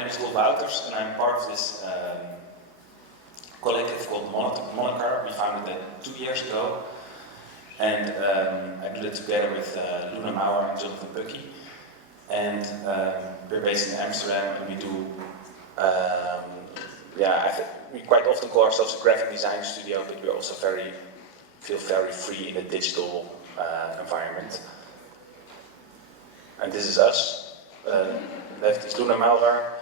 name is Roel Wouters, and I'm part of this collective called Moniker. We founded it 2 years ago, and I did it together with Luna Maurer and Puckey. And we're based in Amsterdam, and we do, we quite often call ourselves a graphic design studio, but we're also feel very free in a digital environment. And this is us. Left is Luna Maurer,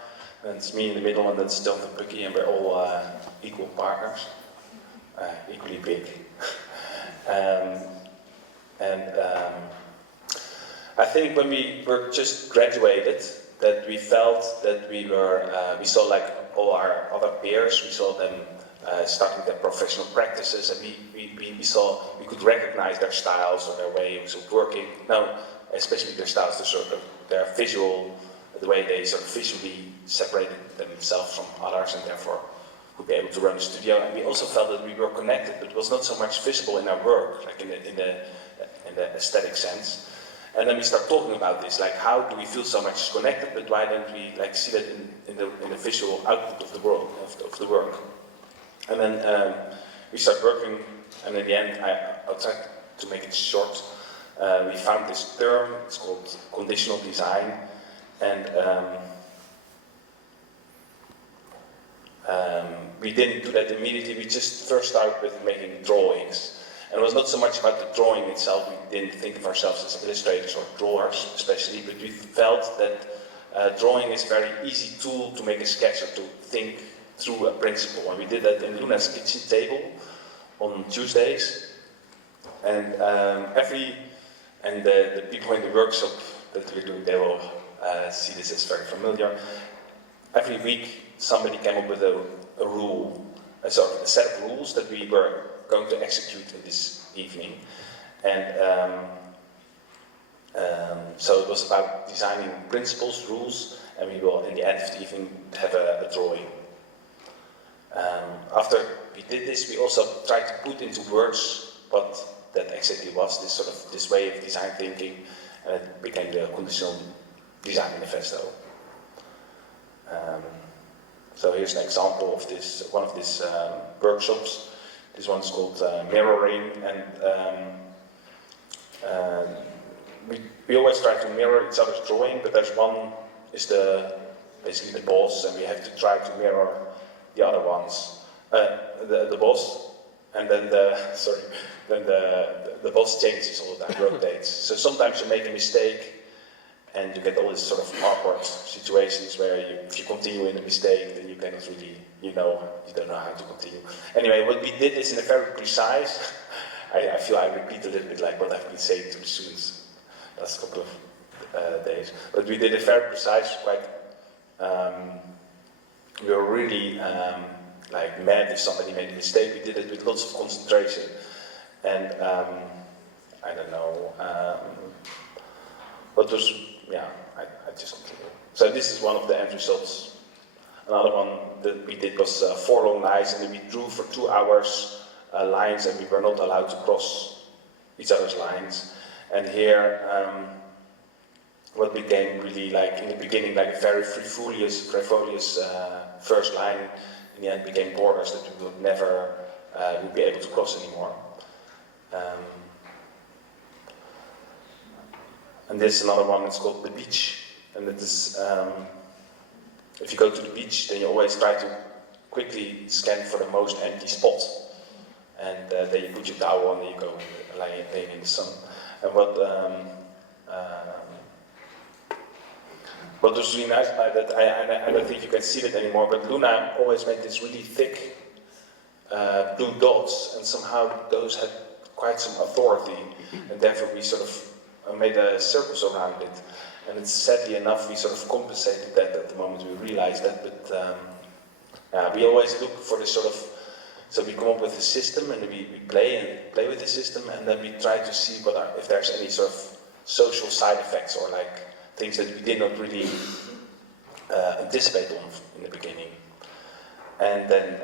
and it's me in the middle, and that's Puckey, and we're all equal partners, equally big. I think when we were just graduated, that we felt that we saw like all our other peers, we saw them starting their professional practices, and we saw we could recognize their styles or their ways of working. Now, especially their styles, their visual, the way they sort of visually separated themselves from others, and therefore would be able to run a studio. And we also felt that we were connected, but it was not so much visible in our work, like in the aesthetic sense. And then we start talking about this, like how do we feel so much connected, but why don't we like see that in the visual output of the world, of the work? And then we start working, and in the end, I'll try to make it short. We found this term, it's called conditional design, and we didn't do that immediately. We just first started with making drawings. And it was not so much about the drawing itself. We didn't think of ourselves as illustrators or drawers, especially, but we felt that drawing is a very easy tool to make a sketch or to think through a principle. And we did that in Luna's kitchen table on Tuesdays. And the people in the workshop that we're doing, they will see this as very familiar. Every week, somebody came up with a rule, a set of rules that we were going to execute in this evening. And so it was about designing principles, rules, and we will, in the end of the evening, have a drawing. After we did this, we also tried to put into words what that exactly was, this way of design thinking, and it became the conditional design manifesto. So here's an example of this, one of these workshops. This one's called mirroring, and we always try to mirror each other's drawing, but there's one is basically the boss, and we have to try to mirror the other ones. The boss, and then the boss changes all the time, rotates. So sometimes you make a mistake, and you get all these sort of awkward situations where if you continue in a mistake, then you cannot really, you don't know how to continue. Anyway, what we did is in a very precise, I feel I repeat a little bit like what I've been saying to the students last couple of days. But we did a very precise, we were really like mad if somebody made a mistake. We did it with lots of concentration. And I don't know, what was, I just continue. So this is one of the end results. Another one that we did was 4 long lines, and then we drew for 2 hours lines, and we were not allowed to cross each other's lines. And here, what became really like, in the beginning, like a very frivolous first line, in the end became borders that we would never would be able to cross anymore. And this is another one, it's called The Beach. And it is, if you go to the beach, then you always try to quickly scan for the most empty spot. And then you put your towel on and you go laying in the sun. And what was really nice about that, I don't think you can see it anymore, but Luna always made this really thick blue dots, and somehow those had quite some authority, and therefore we sort of made circles around it. And it's sadly enough, we sort of compensated that at the moment we realized that, but we always look for this sort of, so we come up with a system and we play with the system, and then we try to see if there's any sort of social side effects or like things that we did not really anticipate on in the beginning. And then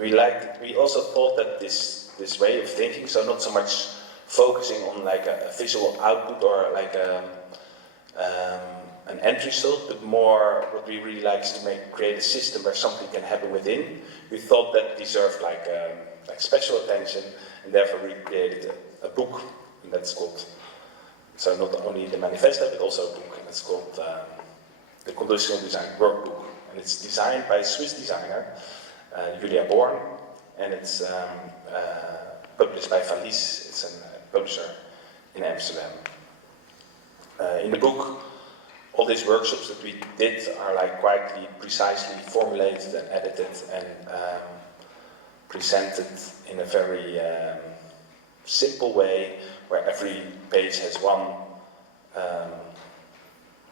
we also thought that this way of thinking, so not so much focusing on like a visual output or like a an end result, but more what we really like is to create a system where something can happen within. We thought that deserved like special attention, and therefore we created a book, and that's called, so not only the manifesto, but also a book, and it's called the Conditional Design Workbook. And it's designed by a Swiss designer, Julia Born, and it's published by Valis. It's a publisher in Amsterdam. In the book, all these workshops that we did are like quite precisely formulated and edited and presented in a very simple way, where every page has one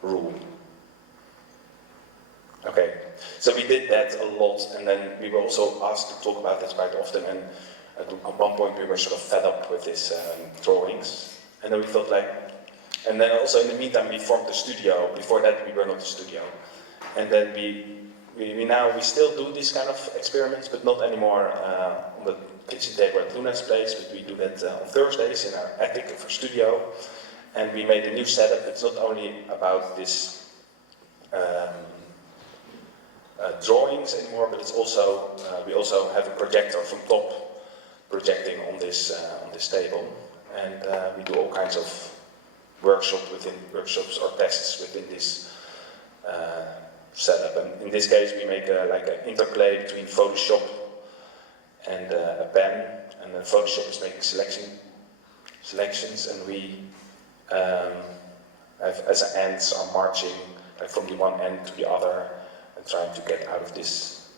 rule. Okay, so we did that a lot, and then we were also asked to talk about that quite often, and at one point we were sort of fed up with these drawings, and then we thought like, and then also in the meantime we formed a studio. Before that we were not a studio, and then we still do these kind of experiments, but not anymore on the kitchen table at Luna's place, but we do that on Thursdays in our attic of our studio, and we made a new setup. It's not only about this drawings anymore, but it's also we also have a projector from top projecting on this table, and we do all kinds of workshops or tests within this setup. And in this case, we make like an interplay between Photoshop and a pen, and then Photoshop is making selections, and we as ants are marching like from the one end to the other and trying to get out of this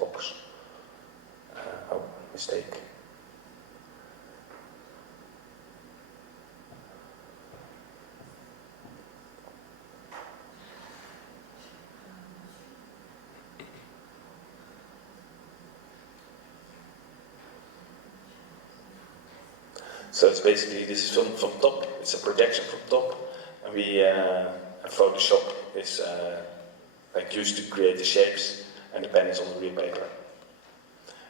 box. Oh, mistake. So it's basically, this is filmed from top, it's a projection from top, and Photoshop is like used to create the shapes, and the pen is on the real paper.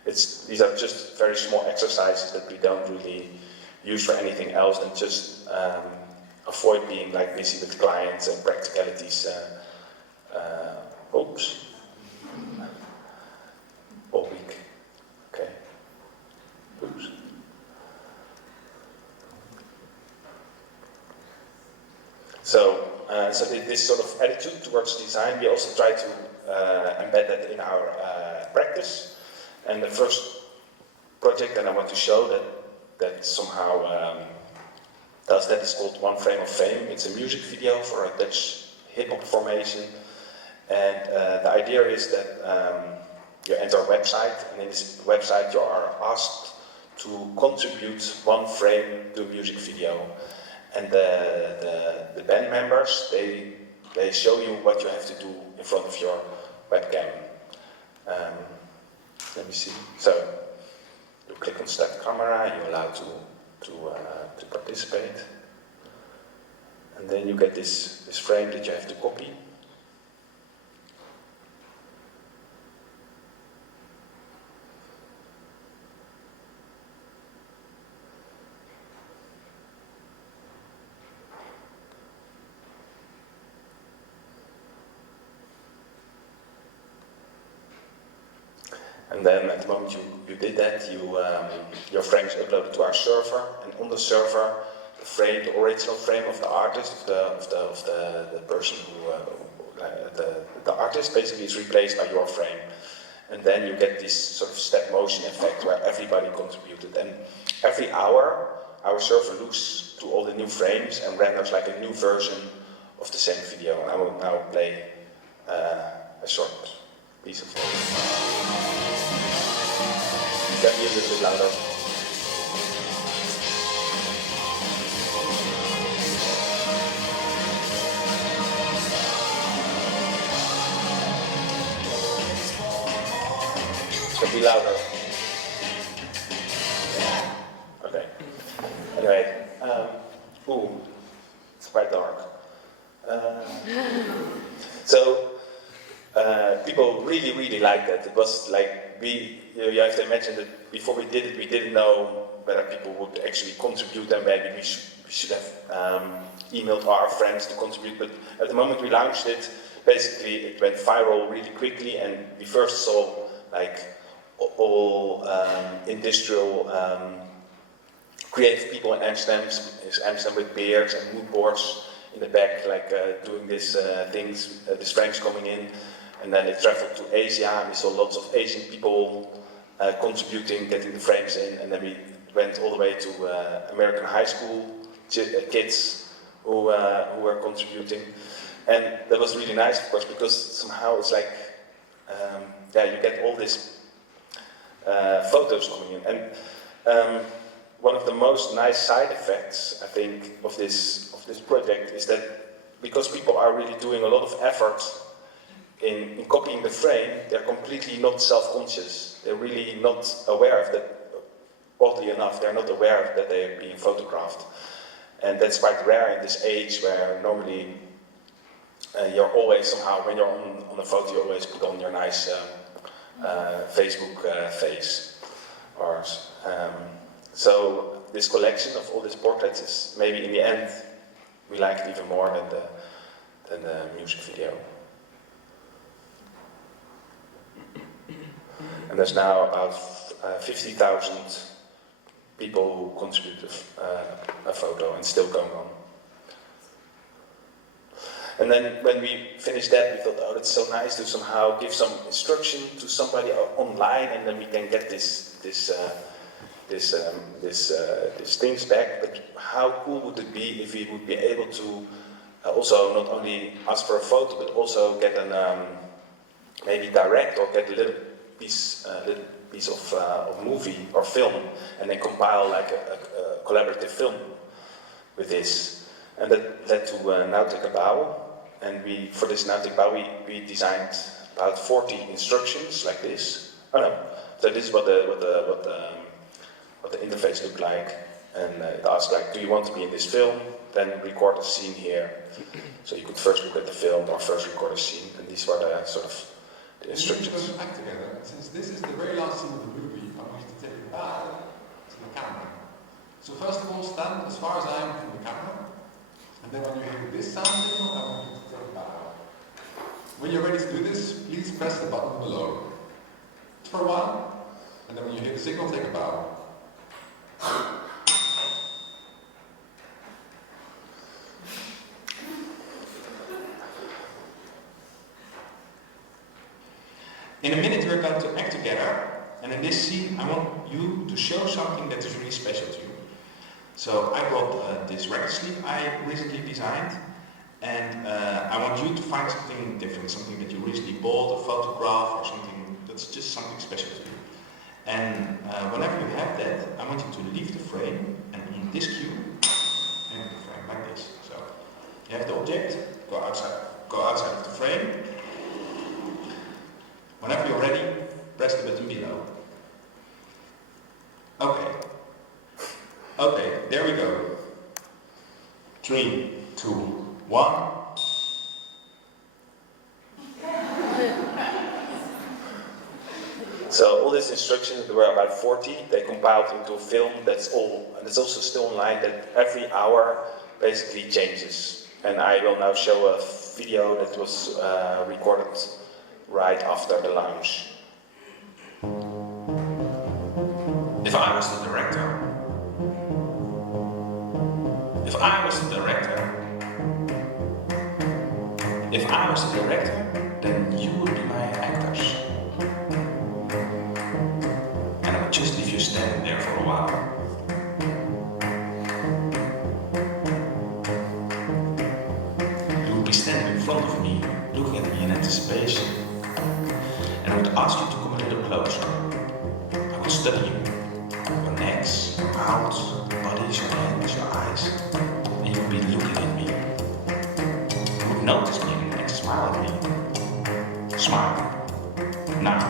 These are just very small exercises that we don't really use for anything else than just avoid being like busy with clients and practicalities. Oops. All week. Okay. Oops. So this sort of attitude towards design, we also try to embed that in our practice. And the first project that I want to show that somehow does that is called One Frame of Fame. It's a music video for a Dutch hip-hop formation. And the idea is that you enter a website, and in this website you are asked to contribute one frame to a music video. And the band members, they show you what you have to do in front of your webcam. Let me see. So you click on Start Camera, you're allowed to participate, and then you get this frame that you have to copy. And then at the moment you did that, your frame is uploaded to our server, and on the server, the original frame of the artist, of the person the artist basically is replaced by your frame. And then you get this sort of step motion effect where everybody contributed. And every hour, our server looks to all the new frames and renders like a new version of the same video. And I will now play a short piece of it. Can be a little bit louder. Can be louder. Okay. Anyway, it's quite dark. So people really liked that. It was like you have to imagine that before we did it, we didn't know whether people would actually contribute, and maybe we should have emailed our friends to contribute, but at the moment we launched it, basically it went viral really quickly, and we first saw like all industrial creative people in Amsterdam with beers and mood boards in the back, like doing this things, these frames coming in, and then it traveled to Asia, and we saw lots of Asian people contributing, getting the frames in, and then we went all the way to American high school kids who were contributing, and that was really nice, of course, because somehow it's like, yeah, you get all these photos coming in, and one of the most nice side effects, I think, of this project is that because people are really doing a lot of effort in copying the frame, they're completely not self-conscious. They're really not aware of that. Oddly enough, they're not aware that they're being photographed. And that's quite rare in this age where normally you're always somehow, when you're on a photo, you always put on your nice Facebook face. So this collection of all these portraits is maybe in the end, we liked even more than the music video. And there's now about 50,000 people who contributed a photo and still going on. And then when we finished that, we thought, oh, that's so nice to somehow give some instruction to somebody online, and then we can get these things back. But how cool would it be if we would be able to also not only ask for a photo, but also get an maybe direct or get a little piece of movie or film, and then compile like a collaborative film with this. And that led to Nautica Bouw, and for this Nautica Bouw we designed about 40 instructions like this. Oh no, so this is what the interface looked like, and it asked like, do you want to be in this film? Then record a scene here. So you could first look at the film or first record a scene, and these were the sort of the instructions. We're going back together. Since this is the very last scene of the movie, I want you to take a bow to the camera. So first of all, stand as far as I am from the camera, and then when you hear this sound signal, I want you to take a bow. When you're ready to do this, please press the button below. For a while, and then when you hear the signal, take a bow. In a minute we're going to act together, and in this scene I want you to show something that is really special to you. So I brought this record sleeve I recently designed, and I want you to find something different, something that you recently bought, a photograph or something that's just something special to you. And whenever you have that, I want you to leave the frame, and on this cue, and the frame like this. So you have the object, go outside of the frame. Whenever you're ready, press the button below. Okay, there we go. 3, 2, 1. So all these instructions, there were about 40, they compiled into a film that's also still online, that every hour basically changes. And I will now show a video that was recorded right after the launch. If I was the director, then you would be my actors. And I would just leave you standing there for a while. You would be standing in front of me, looking at me in anticipation. And I would ask you to come a little closer. I would study you. Your necks, your mouth, your bodies, your hands, your eyes. And you would be looking at me. You would notice me and smile at me. Smile. Now.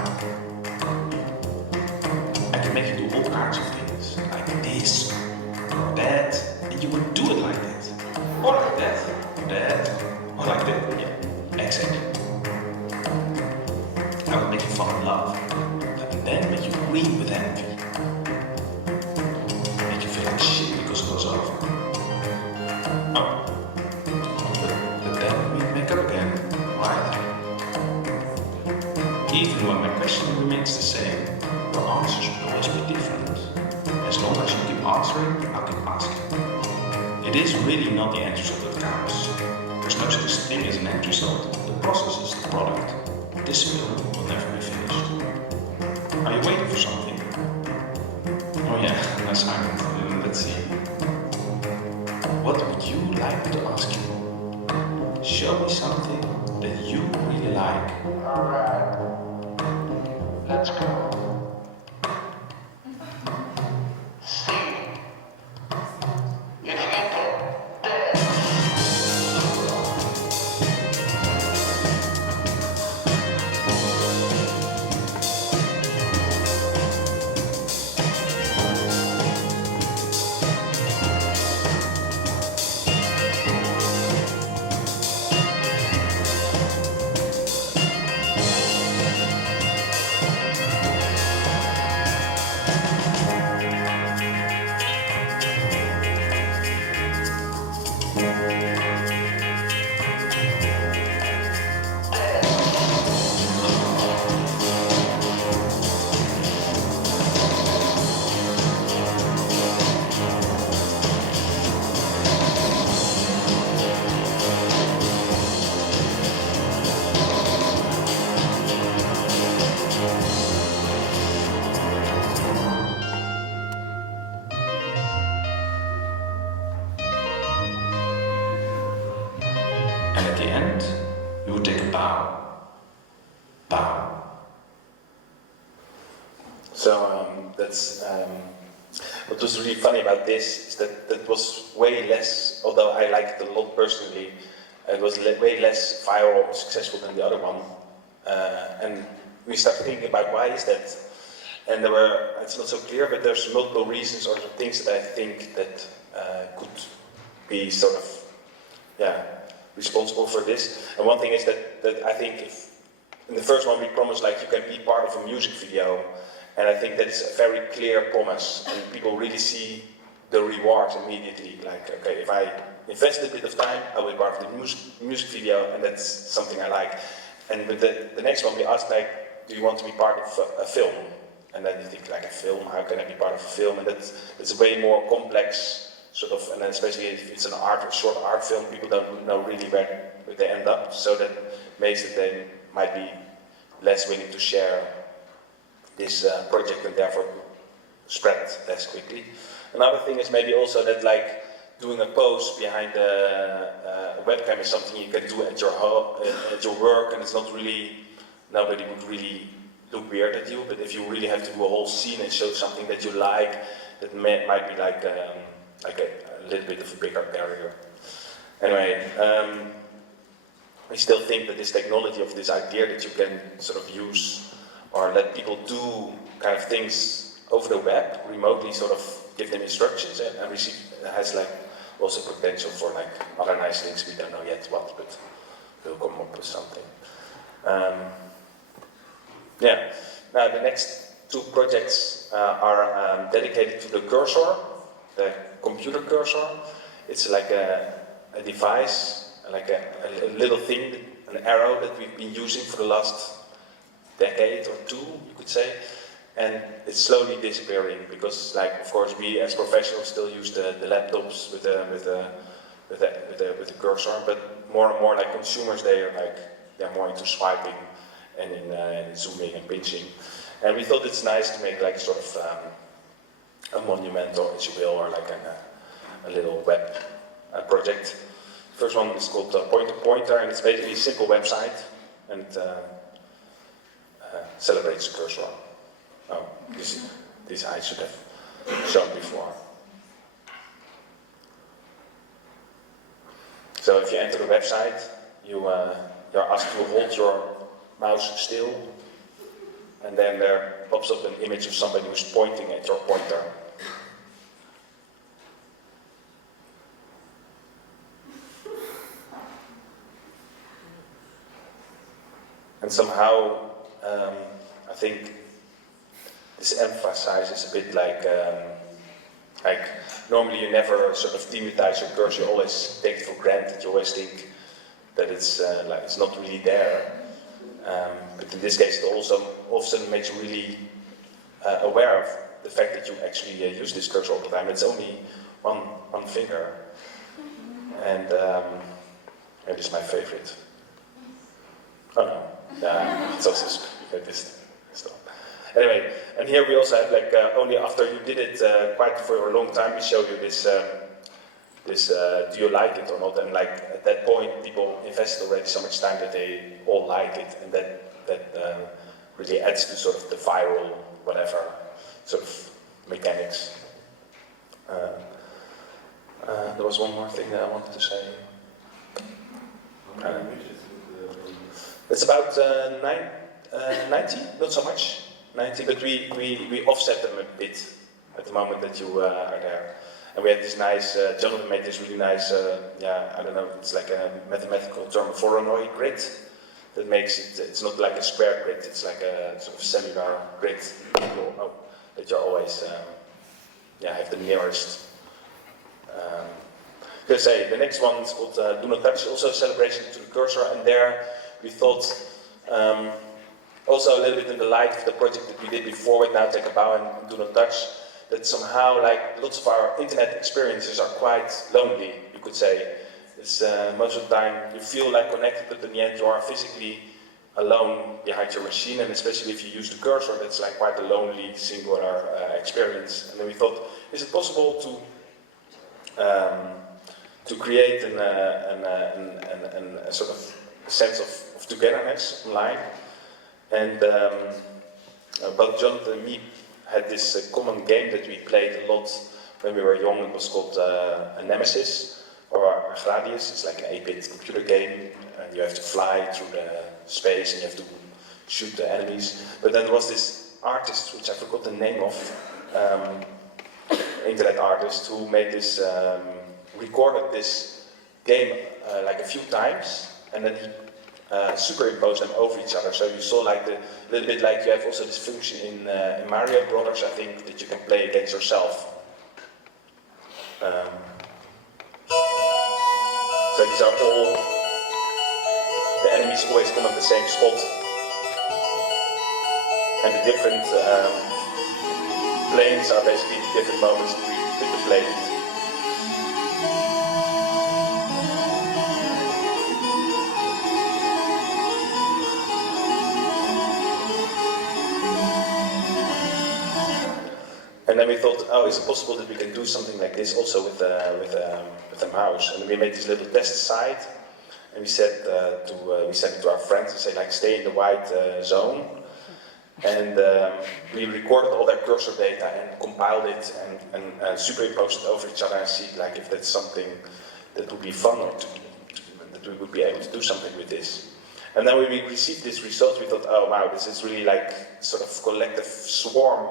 I can make you do all kinds of things. Like this, or that. And you would do it like that. Or like that. Or that. Or like that. Yeah, exactly. I would make you fall in love. And then make you scream with envy. Make you feel like shit because it was over. Oh, Even when my question remains the same, your answers will always be different. As long as you keep answering, I'll keep asking. It is really not the end result that counts. There's no such thing as an end result. The process is the product. This film will never be finished. Are you waiting for something? Oh yeah, assignment. Let's see. What would you like me to ask you? Show me something that you really like. Alright, let's go. And at the end, you would take a bow. Bow. So that's what was really funny about this is that that was way less, although I liked it a lot personally, it was way less viral or successful than the other one. And we started thinking about why is that? And there were, it's not so clear, but there's multiple reasons or things that I think that could be sort of, responsible for this. And one thing is that I think if, in the first one we promised like you can be part of a music video, and I think that's a very clear promise, and people really see the reward immediately. Like, okay, if I invest a bit of time, I will be part of the music video, and that's something I like. And with the next one we asked like, do you want to be part of a film? And then you think like a film, how can I be part of a film? And it's a way more complex sort of, and then especially if it's an short art film, people don't know really where they end up. So that makes it they might be less willing to share this project and therefore spread less quickly. Another thing is maybe also that like doing a pose behind a webcam is something you can do at your home, at your work, and it's not really, nobody would really look weird at you, but if you really have to do a whole scene and show something that you like, that might be like a little bit of a bigger barrier. Anyway, we still think that this technology of this idea that you can sort of use or let people do kind of things over the web, remotely sort of give them instructions and receive, has like also potential for like other nice things, we don't know yet what, but we'll come up with something. Now the next two projects are dedicated to the cursor, the computer cursor. It's like a device, like a little thing, an arrow that we've been using for the last decade or two, you could say, and it's slowly disappearing because, like, of course, we as professionals still use the laptops with the cursor, but more and more, like consumers, they're more into swiping and in zooming and pinching, and we thought it's nice to make like sort of a monument, or as you will, or like a little web project. First one is called Pointer, and it's basically a simple website, and it celebrates the cursor. Oh, this I should have shown before. So if you enter the website, you're asked to hold your mouse still, and then there pops up an image of somebody who's pointing at your pointer. And somehow, I think this emphasizes a bit like normally you never sort of demonize your cursor, you always take it for granted, you always think that it's like it's not really there. But in this case, it also all of a sudden makes you really aware of the fact that you actually use this cursor all the time. It's only one finger. And it is my favorite. Oh no, it's also like this stuff. Anyway, and here we also have like only after you did it quite for a long time, we show you this. Do you like it or not? And like at that point, people invested already so much time that they all like it, and that really adds to sort of the viral whatever sort of mechanics. There was one more thing that I wanted to say. It's about 90, not so much, 90, but we offset them a bit at the moment that you are there. And we had this nice, Jonathan made this really nice, I don't know, it's like a mathematical term, Voronoi grid. That makes it, it's not like a square grid, it's like a sort of cellular grid that you always have the nearest. The next one is called Do Not Touch, also a celebration to the cursor, and there we thought, also a little bit in the light of the project that we did before with Now Take a Bow and Do Not Touch, that somehow like lots of our internet experiences are quite lonely, you could say. It's, most of the time you feel like connected, but in the end you are physically alone behind your machine, and especially if you use the cursor, that's like quite a lonely, singular experience. And then we thought, is it possible to create a sort of sense of togetherness online? And both Jonathan and me had this common game that we played a lot when we were young. It was called a Nemesis or Gradius. It's like an 8-bit computer game, and you have to fly through the space and you have to shoot the enemies. But then there was this artist, which I forgot the name of, internet artist, who made this, recorded this game like a few times, and then he superimpose them over each other. So you saw like a little bit like you have also this function in Mario Brothers, I think, that you can play against yourself. So these are all, the enemies always come at the same spot. And the different planes are basically the different moments with the plane. And then we thought, oh, is it possible that we can do something like this also with a mouse? And we made this little test site, and we said we sent it to our friends and say, like, stay in the white zone. And we recorded all their cursor data and compiled it and superimposed it over each other and see, like, if that's something that would be fun or that we would be able to do something with this. And then when we received this result, we thought, oh wow, this is really like sort of collective swarm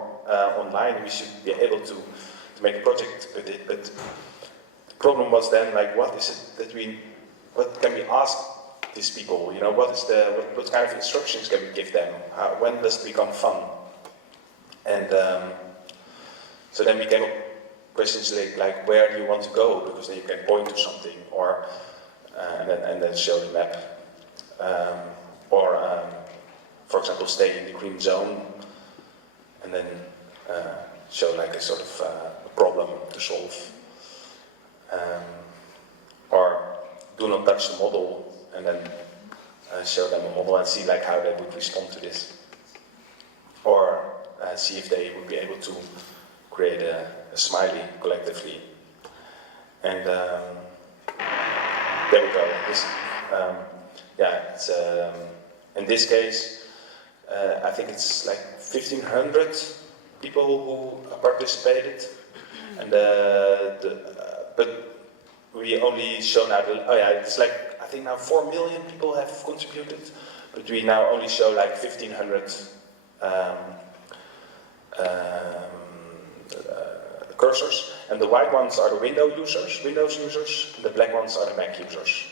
online. We should be able to make a project with it. But the problem was then, like, what is it that what can we ask these people? You know, what kind of instructions can we give them? When does it become fun? And so then we came up with questions like where do you want to go? Because then you can point to something, or and then show the map. For example, stay in the green zone, and then show like a sort of a problem to solve. Or do not touch the model, and then show them a model and see like how they would respond to this. Or see if they would be able to create a smiley collectively. And there we go. It's, in this case, I think it's like 1,500 people who participated, and but we only show now. It's like I think now 4 million people have contributed, but we now only show like 1,500 cursors, and the white ones are the Windows users, and the black ones are the Mac users.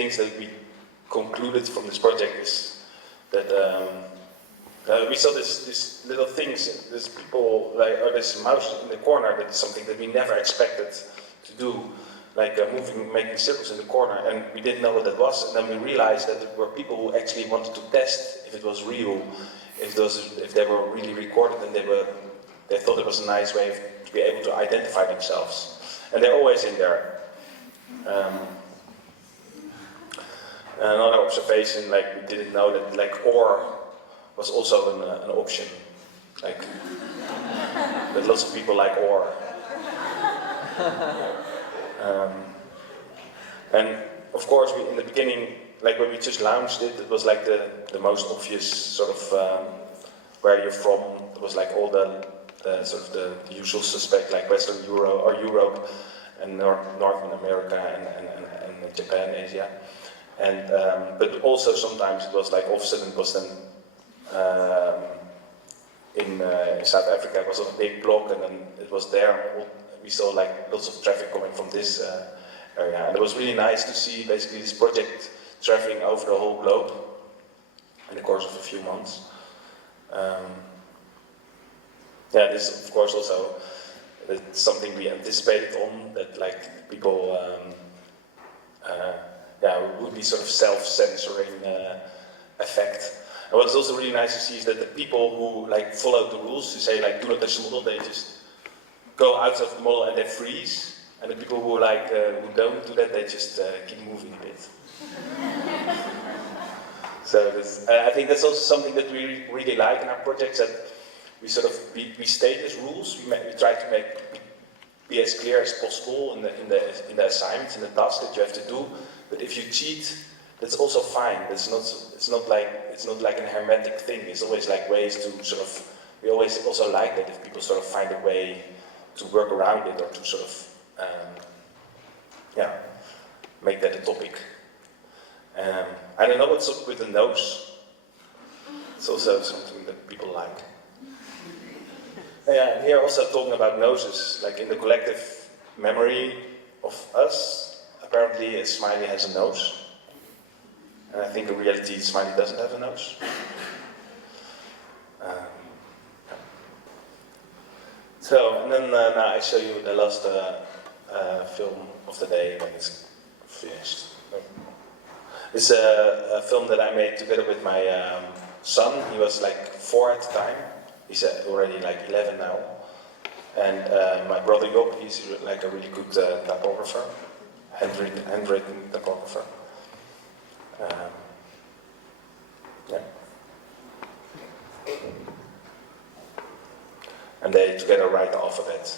things that we concluded from this project is that we saw this little things, this people, like, or this mouse in the corner, that is something that we never expected to do, like making circles in the corner, and we didn't know what that was, and then we realized that there were people who actually wanted to test if it was real, if they were really recorded, and they thought it was a nice way to be able to identify themselves, and they're always in there. Another observation, like we didn't know that like or was also an option, like that lots of people like or. And of course, in the beginning, like when we just launched it, it was like the most obvious sort of where you're from. It was like all the sort of the usual suspect, like Western Europe, and North America, and Japan, Asia. And but also sometimes it was like all of a sudden it was then in South Africa. It was on a big block, and then it was there. We saw like lots of traffic coming from this area, and it was really nice to see basically this project traveling over the whole globe in the course of a few months. Yeah, this of course also it's something we anticipated on, that like people would be sort of self-censoring effect. And what is also really nice to see is that the people who like follow the rules, to say like do not touch the model, they just go out of the model and they freeze. And the people who like who don't do that, they just keep moving a bit. So this, I think that's also something that we really like in our projects, that we sort of we state as rules. We try to be as clear as possible in the assignments, in the tasks that you have to do. But if you cheat, that's also fine. It's not like an hermetic thing. It's always like ways to sort of. We always also like that if people sort of find a way to work around it, or to sort of make that a topic. I don't know what's up with the nose. It's also something that people like. Yeah, and here also talking about noses, like in the collective memory of us, apparently a smiley has a nose. And I think in reality, smiley doesn't have a nose. So, and then now I show you the last film of the day when it's finished. It's a film that I made together with my son. He was like 4 at the time. He's already like 11 now. And my brother Job, he's like a really good typographer, handwritten typographer. And they together write the alphabet.